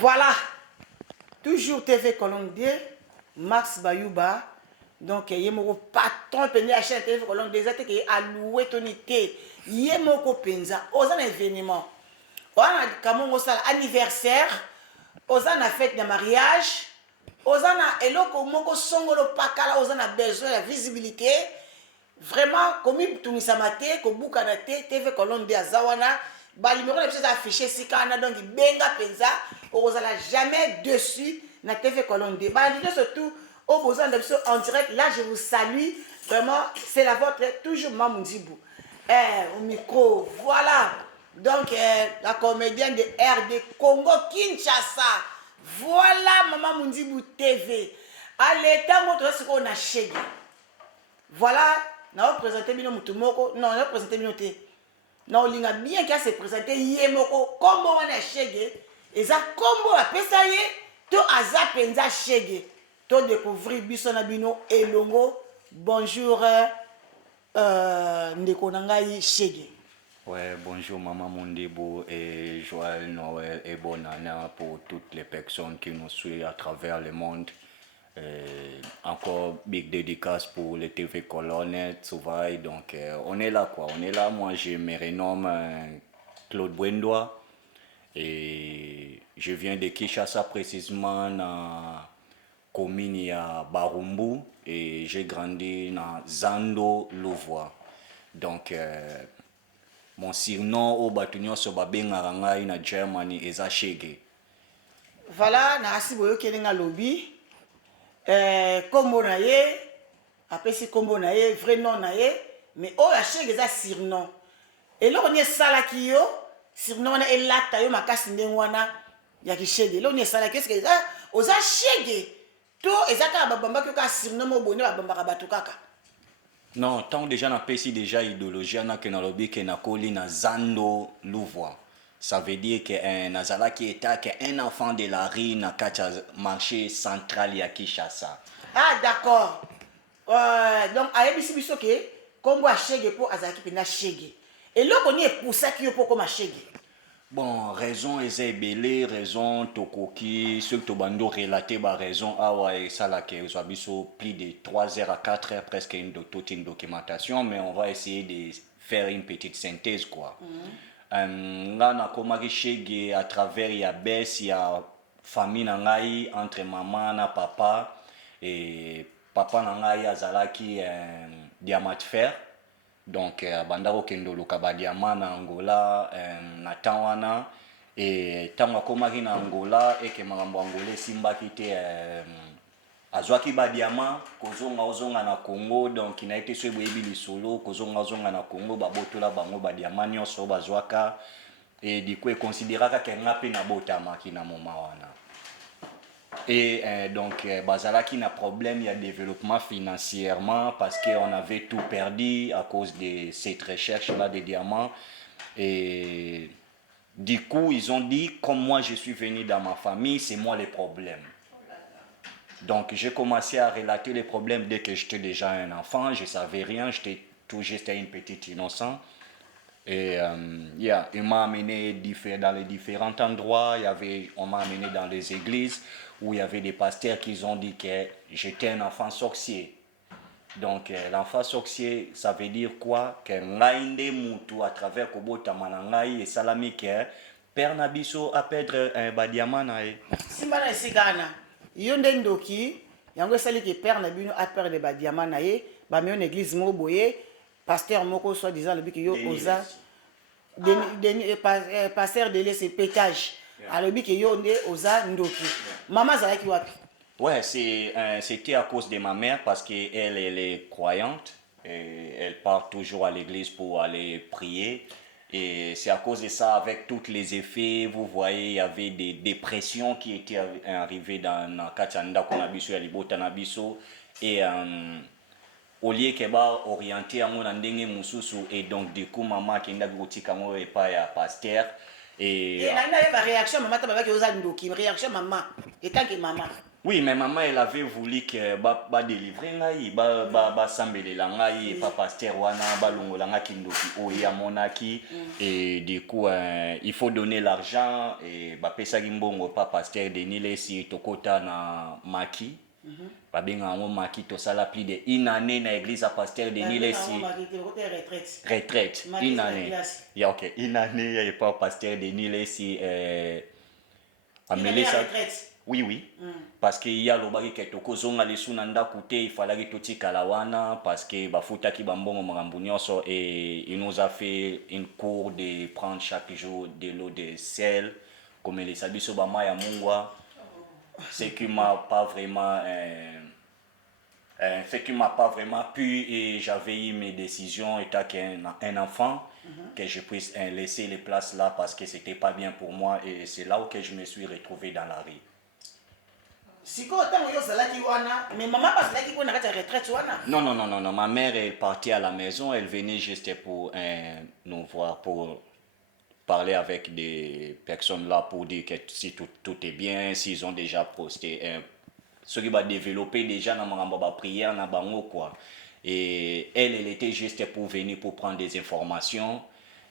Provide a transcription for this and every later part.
Voilà, toujours TV Colombie, Max Bayouba. Donc, il y a mon patron de la chaîne TV Colombie, des attaques qui a loué ton été. Il y a mon copenza, aux événements. On a un anniversaire, aux a fête de mariage, aux a eloko moko songolo pakala, aux a besoin de visibilité. Vraiment, comme il tourne sa maté, comme Boukanate, TV Colombie à Zawana. Bah, le numéro est affiché si quand donc il benga penza, on n'a jamais dessus na TV Colombie. Bah, surtout au besoin de en direct. Là, je vous salue. Vraiment, c'est la vôtre, toujours Mamoundibou. Au micro, voilà. Donc, la comédienne de RD Congo Kinshasa. Voilà Maman Mundibou TV. Allez, tant que on a chégué. Voilà, on va présenter Bino Moutoumoko. Non, on va présenter Bino Té. Non, il y a bien qu'à se présenter Yemoko, comment on a chégué, et ça, comment on a pessaye, to aza penza chégué, to découvrir Bissonabino et Longo. Bonjour, Ndekonangaï chégué. Ouais, bonjour Maman Mundibou et joyeux Noël et bonne année pour toutes les personnes qui nous suivent à travers le monde. Encore big dédicace pour les TV Colonnes, Souvaille. Donc on est là quoi, on est là. Moi je me renomme Claude Bwendois et je viens de Kinshasa précisément dans la commune à Barumbu et j'ai grandi dans Zando Louvois. Donc mon surnom au bâtonnier sur Babengarangai na Germany est Shege. Voilà, na asiboyo kelinga lobby. Kombo na ye, après si kombo na ye, vrai nom na ye, mais oh la Shege za surnom. Et là on est salaki yo, surnom na elata yo makasi ndengwana ya Shege. Là on est salaki qu'est-ce que ça? Oza Shege. To ezaka babamba ko ka surnom mo boni babamba ka batukaka. Non, tant déjà na pesi déjà idéologie na ke na lobby ke na koli na Zando Louvois. Ça veut dire que Nazala qui est un enfant de la rue na kacha marché central ya Kinshasa. Ah d'accord. Donc à ebisi biso ke kombo a Shege po azaki pena Shege. Et là on est pour ça qui yo po comme Shege. Bon, raison est belé, raison tokoki, ce que bando relaté ba raison et ça là que vous avez plus de 3 heures à 4 heures presque toute une documentation, mais on va essayer de faire une petite synthèse quoi. Là na komaki Shege à travers ya bes ya famille na ngai entre maman na papa et papa na ngai azalaki diamant fer. Donc bandako kendo lokaba diamant na Angola na Tawana et tango komaki na Angola et que makambo Angola simbaki te azwaki ba diamant kozonga na Congo. Donc il a été sur boyebi solo kozonga na Congo ba botola bango ba diamant nyonso bazwaka et du coup considéraka que ngapi na botama ki na moma wana. Et donc bazalaki na problème, il y a développement financièrement parce qu'on avait tout perdu à cause de cette recherche là des diamants. Et du coup ils ont dit comme moi je suis venu dans ma famille, c'est moi les problèmes. Donc j'ai commencé à relater les problèmes dès que j'étais déjà un enfant, je savais rien, j'étais tout juste une petite innocent. Et il m'a amené dans les différents endroits, on m'a amené dans les églises où il y avait des pasteurs qui ont dit que j'étais un enfant sorcier. Donc l'enfant sorcier, ça veut dire quoi? Que ngaïnde moutou à travers Kobota Manangaï et Salami que Père Nabiso a perdre un badiaman nae. Simbana Sigana, Yonde Ndoki, Yango Sali que Père Nabino a perdre le badiaman nae, ba me une église moboye, pasteur moko soit disant le bic yo oza, pasteur de laisser pétage. Alors bic yo nde oza Ndoki. Maman Zalaki wapi? Ouais, c'était à cause de ma mère parce qu'elle est croyante et elle part toujours à l'église pour aller prier. Et c'est à cause de ça, avec tous les effets, vous voyez, il y avait des dépressions qui étaient arrivées dans Kachanda, Konabiso, Yalibota Nabiso. Et au lieu qu'elle va orienter à mon andenge mususu, et donc du coup, maman qui n'a pas ya pasteur. Et la réaction, maman, tu as réaction, maman, et tant que maman. Oui, mais maman, elle avait voulu que ba délivrer ngai, ba sambele la ngai, pas pasteur wana, ba longola nga kindoki oya monaki, et du coup, il faut donner l'argent, et ba pesa gimbongo pas pasteur Denis Lesi tokota na maki, ba benga ngo maki to sala plus de une année na église à pasteur Denis Lesi. Retraite, une année. Yeah, ok, une année, et pas pasteur Denis Lesi, Amélie ça. Oui, oui. Parce qu'il y a le bari qui est au kozonga les sunanda côté, il fallait que tout kalawana parce que bafuta ki bambongo marambunyoso et il nous a fait une cours de prendre chaque jour de l'eau de sel comme les sabiso bama ya mungwa. Ce qui m'a pas vraiment ce qui m'a pas vraiment pu et j'avais eu mes décisions étant qu'un enfant que je puisse laisser les places là parce que c'était pas bien pour moi et c'est là où que je me suis retrouvé dans la rue. Non, non, non, non, non. Ma mère est partie à la maison, elle venait juste pour nous voir, pour parler avec des personnes là pour dire que si tout est bien, s'ils ont déjà posté ce qui va développer déjà dans ma prière, dans bango quoi. Et elle était juste pour venir pour prendre des informations.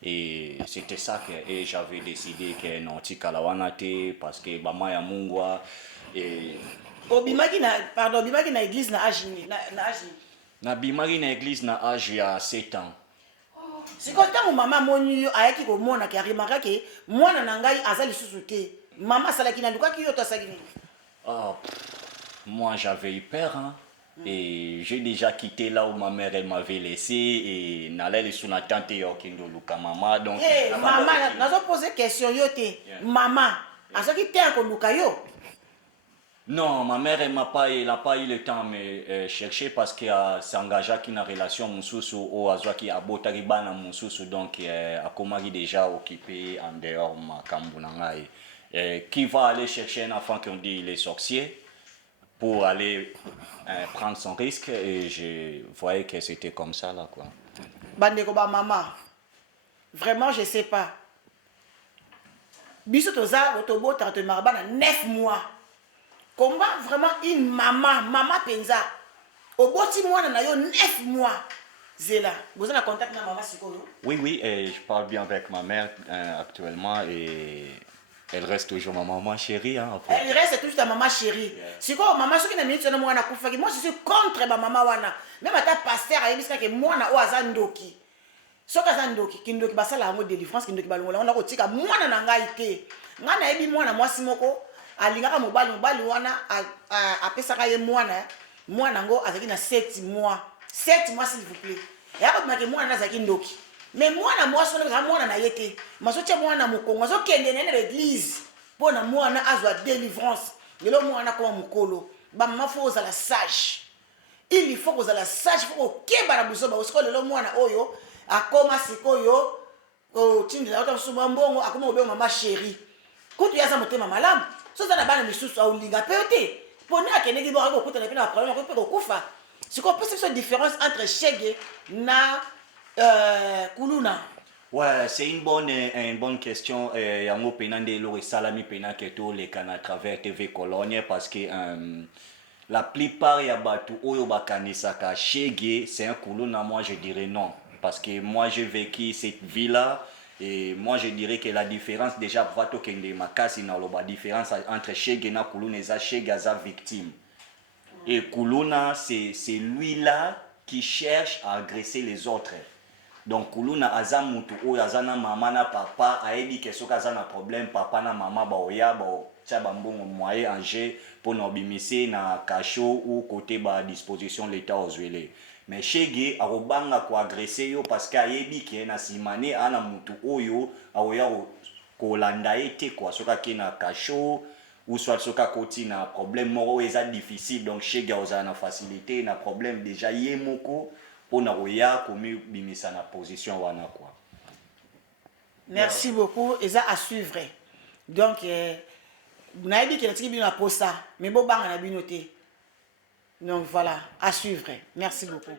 Et c'était ça que j'avais décidé que non, tikalawanate parce que bama ya mungwa et obimaki na pardon obimaki na église na âge na bimaki na église na âge ya 7 ans. Siko ntango mama moni yo ayaki komona ke arimaka ke mwana na ngai aza lisusu te mama asalaki na lukaki yo to asalaki nini? Moi j'avais eu peur hein. Et j'ai déjà quitté là où ma mère elle m'avait laissé et n'allait sur la tante yokindo luka mama donc maman nazo poser question yo te maman asaki te ko luka yo. Non, ma mère elle n'a pas eu le temps de me chercher parce qu'elle s'est engagée dans une relation mususu ou azwaki abotaki bana mususu donc a komaki déjà occupé en dehors ma kambunangai. Qui va aller chercher un enfant qui on dit il est sorcier pour aller prendre son risque et je voyais que c'était comme ça là quoi. Bandeko ba maman. Vraiment je sais pas. Biso toza otobota te marabana 9 mois. Comment vraiment une maman penza oboti mwana na yo 9 mois. Zela, vous avez un contact avec maman sikoyo? Oui oui, et je parle bien avec ma mère actuellement et elle reste toujours ma maman chérie hein, après. Elle reste toujours ta maman chérie. Si quoi maman soki na minute na mwana kufaki moi je suis contre ma maman wana. Même ata pasteur ayebisa ke mwana o azandoki. Soka azandoki kindoki basala yango délivrance kindoki balongola on a kotika mwana na ngai te. Nga na yebi mwana mwasi moko alingaka mobali wana apesaka ye mwana ngo azaki na 7 mois. 7 mois s'il vous plaît. Ya ko make mwana azaki ndoki. Mais mwana mwasi wana mwana na yete. Masoche mwana mokongo azokende na l'église. Pona mwana azwa délivrance. Lelo mwana kwa mukolo. Ba mama faut la sage. Il faut que la sage faut que ba buso ba osiko lelo mwana oyo akoma sikoyo ko tindi la otamsuma mbongo akoma obe mama chérie. Kutu yaza motema malamu. So za na bana misusu au linga peote. Pona akeneki bo ako kuta na pena problème ko pe kufa. Siko peut cette différence entre Chege na Kuluna. Ouais, c'est une bonne question. Yango penande lo salami pena keto le kana à travers TV Cologne parce que la plupart ya batu oyo bakanisa ka Chege c'est un Kuluna, moi je dirais non parce que moi j'ai vécu cette vie là et moi je dirais que la différence déjà vato kende makasi na lo ba différence entre Chege na Kuluna eza Chege aza victime. Et Kuluna c'est lui là qui cherche à agresser les autres. Donc Kuluna aza mutu oyo aza na mama na papa ayebi ke soki aza na problème papa na mama baoya tia bambongo moyen en jeu pour na obimisi na cachot ou côté ba disposition l'état ozwele. Mais Chege akobanga ko agresser yo parce que ayebi ke na simane ana mutu oyo aoya kolanda ete quoi soki ke na cachot ou soit soka koti na problème moko eza difficile donc Chege oza na facilité na problème déjà yemoko pour na roya komi bimisa na position wana quoi. Merci beaucoup et ça à suivre. Donc na yebi ke natiki bino na posa mais bo banga na bino te. Donc voilà, à suivre. Merci beaucoup.